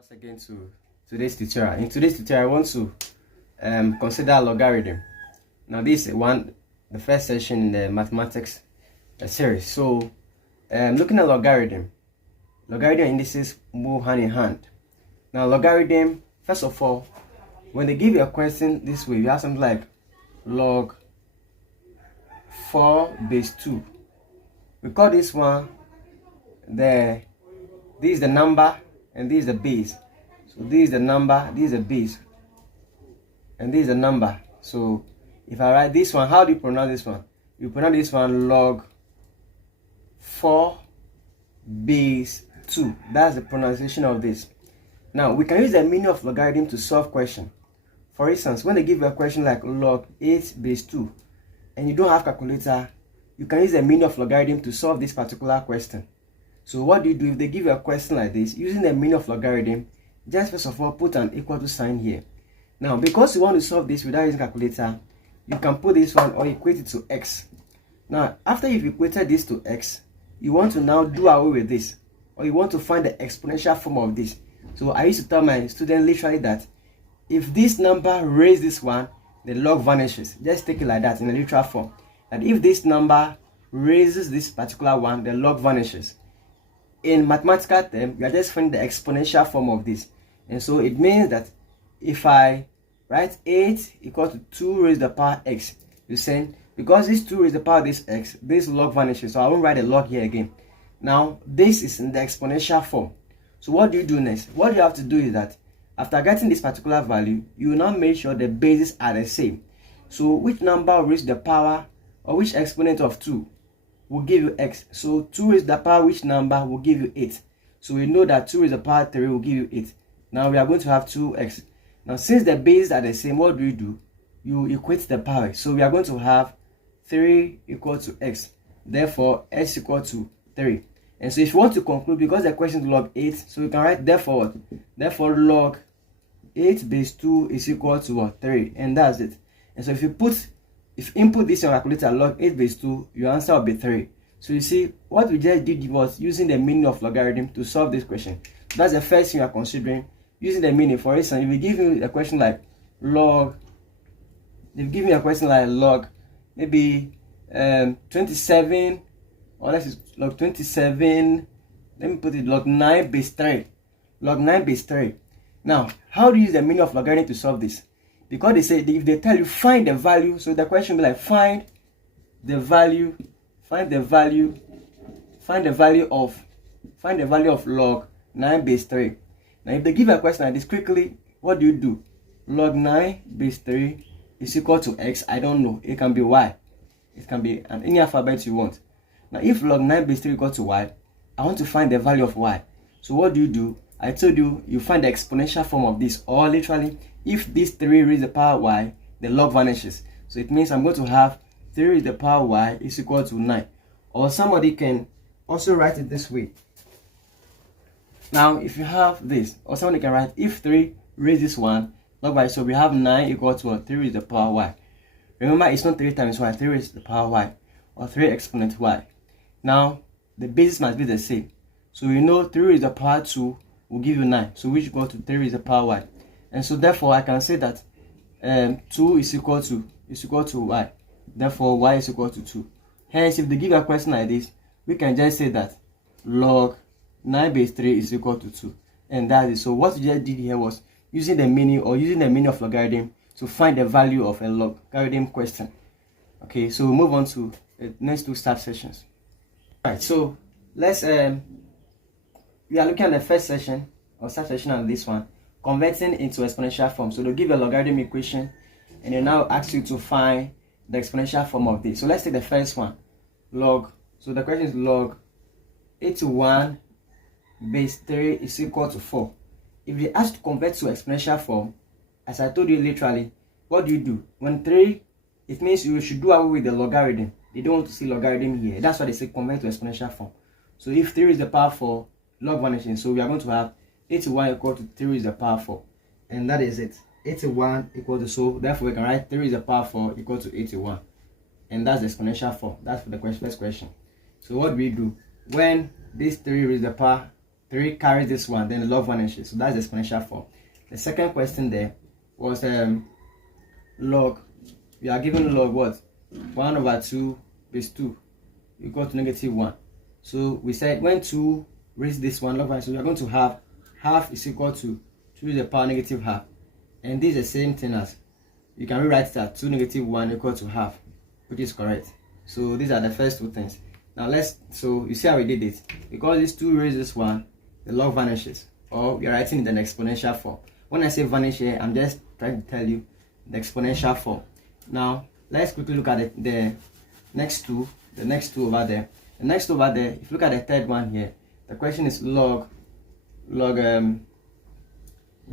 Once again to today's tutorial. In today's tutorial, I want to consider logarithm. Now this is the first session in the mathematics series. So looking at logarithm and indices move hand in hand. Now logarithm, first of all, when they give you a question this way, you have something like log 4 base 2. We call this one this is the number and this is the base. So this is the number, this is the base, and this is the number. So if I write this one, how do you pronounce this one? You pronounce this one log 4 base 2. That's the pronunciation of this. Now we can use the meaning of logarithm to solve question. For instance, when they give you a question like log 8 base 2 and you don't have calculator, you can use the meaning of logarithm to solve this particular question. So what do you do if they give you a question like this? Using the meaning of logarithm, just first of all put an equal to sign here. Now because you want to solve this without using calculator, you can put this one or equate it to x. Now after you've equated this to x, you want to now do away with this, or you want to find the exponential form of this. So I used to tell my students literally that if this number raise this one, the log vanishes. Just take it like that in a literal form. And if this number raises this particular one, the log vanishes. In mathematical terms, we are just finding the exponential form of this. And so it means that if I write 8 equal to 2 raised to the power x, you're saying because this 2 raised to the power of this x, this log vanishes. So I won't write a log here again. Now this is in the exponential form. So what do you do next? What you have to do is that after getting this particular value, you will now make sure the bases are the same. So which number will raise the power, or which exponent of 2 will give you x? So 2 raised to the power which number will give you 8. So we know that 2 raised to the power 3 will give you 8. Now we are going to have 2x. Now since the bases are the same, what do? You equate the power. So we are going to have 3 equal to x. Therefore x equal to 3. And so if you want to conclude, because the question is log 8, so you can write therefore what? Therefore log 8 base 2 is equal to what? 3. And that's it. And so if you input this in your calculator, log 8 base 2, your answer will be 3. So you see, what we just did was using the meaning of logarithm to solve this question. That's the first thing you are considering, using the meaning. For instance, if we give you a question like log, maybe 27, or let's log 27, let me put it log 9 base 3. Log 9 base 3. Now, how do you use the meaning of logarithm to solve this? Because they say if they tell you find the value, so the question will be like find the value of log 9 base 3. Now if they give a question like this quickly, what do? Log 9 base 3 is equal to x. I don't know. It can be y. It can be any alphabet you want. Now if log 9 base 3 equal to y, I want to find the value of y. So what do? I told you, you find the exponential form of this, or literally if this 3 raised to the power y, the log vanishes. So it means I'm going to have 3 raised to the power y is equal to 9. Or somebody can also write it this way. Now if you have this, or somebody can write if 3 raised this 1 log y, so we have 9 equal to 3 raised to the power y. Remember, it's not 3 times y, 3 raised to the power y, or 3 exponent y. Now the basis must be the same. So we know 3 raised to the power 2 will give you 9, so which equal to 3 raised to the power y. And so therefore I can say that 2 is equal to y. Therefore y is equal to 2. Hence if they give a question like this, we can just say that log 9 base 3 is equal to 2. And that is so. What we just did here was using the meaning of logarithm to find the value of a logarithm question. Okay, so we'll move on to the next two sub sessions. Alright, so let's we are looking at the first session or sub-session of this one, converting into exponential form. So they'll give a logarithm equation and they now ask you to find the exponential form of this. So let's take the first one, log. So the question is log 81 base 3 is equal to 4. If they ask to convert to exponential form, as I told you literally, what do? When 3, it means you should do away with the logarithm. They don't want to see logarithm here. That's why they say convert to exponential form. So if 3 is the power 4, log vanishing. So we are going to have 81 equal to 3 is the power 4. And that is it. 81 equal to, so therefore we can write 3 is the power 4 equal to 81. And that's the exponential form. That's for the first question. So what do? When this 3 is the power 3 carries this one, then the log vanishes. So that's the exponential form. The second question there was log. We are given log what? 1 over 2 base 2 equal to negative 1. So we said when 2 raise this one log vanishes, we are going to have half is equal to 2 to the power negative half. And this is the same thing as, you can rewrite that 2 negative 1 equal to half, which is correct. So these are the first two things. Now so you see how we did it. Because this 2 raised this one, the log vanishes. Or we are writing it in the exponential form. When I say vanish here, I'm just trying to tell you the exponential form. Now let's quickly look at the next two. The next two over there. The next two over there, if you look at the third one here, the question is we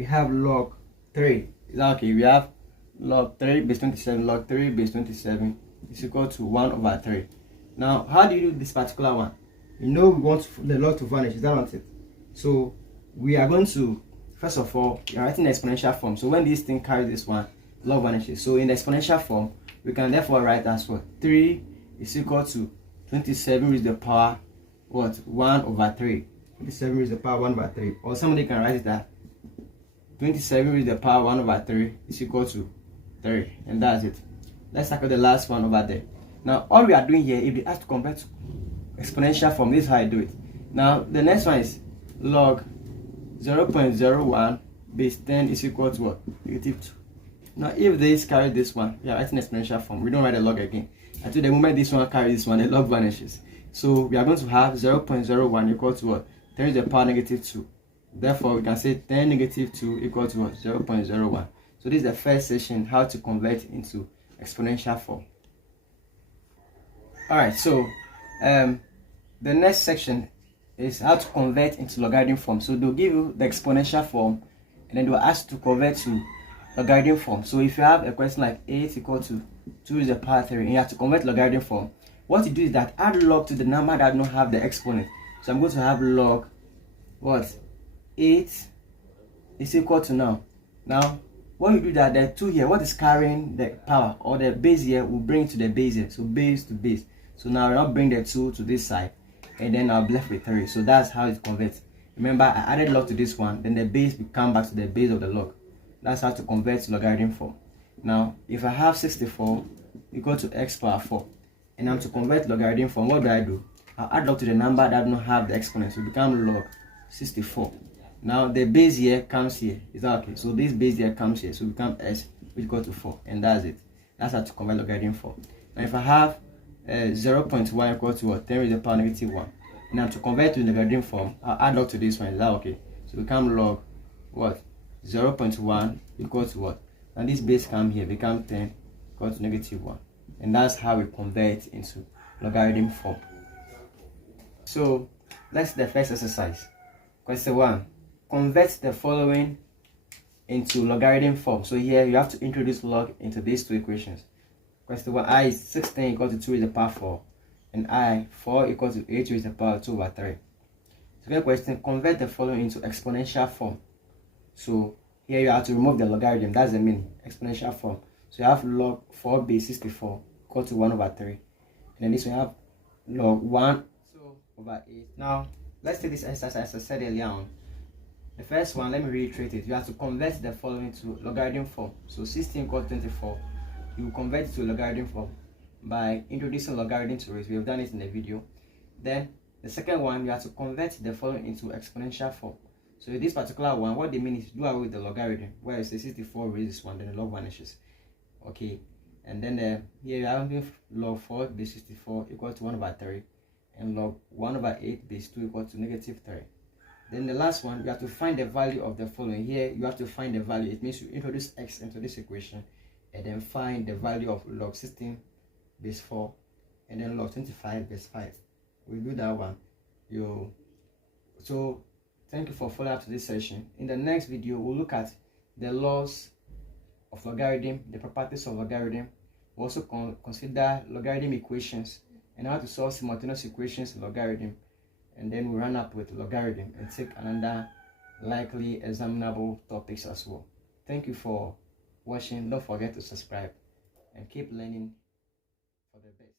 have log 3. Is that okay? We have log 3 base 27, log 3 base 27 is equal to 1 over 3. Now, how do you do this particular one? You know we want the log to vanish, is that not it? So, we are going to, first of all, we are writing the exponential form. So, when this thing carries this one, the log vanishes. So, in the exponential form, we can therefore write as what? 3 is equal to 27 is the power, what? 1 over 3. 27 is the power 1 over 3. Or somebody can write it that 27 is the power 1 over 3 is equal to 3. And that's it. Let's tackle the last one over there. Now, all we are doing here, if we have to convert to exponential form, this is how I do it. Now, the next one is log 0.01 base 10 is equal to what? Negative 2. Now, if this carries this one, we are writing exponential form. We don't write a log again. Until the moment this one carries this one, the log vanishes. So, we are going to have 0.01 equal to what? 10 to the power negative 2. Therefore, we can say 10 negative 2 equal to what? 0.01. So, this is the first session, how to convert into exponential form. Alright, so the next section is how to convert into logarithm form. So they'll give you the exponential form and then they'll ask to convert to logarithm form. So if you have a question like 8 equal to 2 to the power 3 and you have to convert logarithm form, what you do is that add log to the number that don't have the exponent. So I'm going to have log what? 8 is equal to now when you do that, the 2 here, what is carrying the power or the base here will bring it to the base here. So base to base. So now I'll bring the 2 to this side and then I'll be left with 3. So that's how it converts. Remember, I added log to this one, then the base will come back to the base of the log. That's how to convert to logarithm form. Now, if I have 64 equal to x power 4 and I'm to convert logarithm form, what do? I'll add log to the number that don't have the exponent. So it becomes log 64. Now the base here comes here. Is that okay? So this base here comes here. So it becomes s which equal to 4. And that's it. That's how to convert logarithm form. Now if I have 0.1 equal to what? 10 raised to the power negative 1. Now to convert to logarithm form, I'll add log to this one. Is that okay? So it becomes log what? 0.1 equal to what? And this base come here, become 10 equal to negative 1. And that's how we convert into logarithm form. So let's do the first exercise. Question 1. Convert the following into logarithm form. So here you have to introduce log into these two equations. Question 1. I is 16 equal to 2 raised to the power 4. And I 4 equal to 8 raised to the power 2 over 3. Second question. Convert the following into exponential form. So here you have to remove the logarithm. That's the meaning. Exponential form. So you have log 4 base 64 equal to 1 over 3. And then this one you have log 1 over 8. Now let's take this exercise as I said earlier on. The first one, let me reiterate it. You have to convert the following to logarithm form. So 16 equals 24. You will convert it to logarithm form by introducing logarithm to it. We have done it in the video. Then the second one, you have to convert the following into exponential form. So in this particular one, what they mean is do away with the logarithm, where it says 64 raises 1, then the log vanishes. Okay. And then here you have log 4 base 64 equal to 1 over 3. And log 1 over 8 base 2 equal to negative 3. Then the last one, you have to find the value of the following. Here you have to find the value. It means you introduce x into this equation and then find the value of log 16 base 4 and then log 25 base 5. We do that one. So thank you for following up to this session. In the next video, we'll look at the laws of logarithm, the properties of logarithm. We'll also consider logarithm equations and how to solve simultaneous equations in logarithm. And then we run up with logarithm and take another likely examinable topics as well. Thank you for watching. Don't forget to subscribe and keep learning for the best.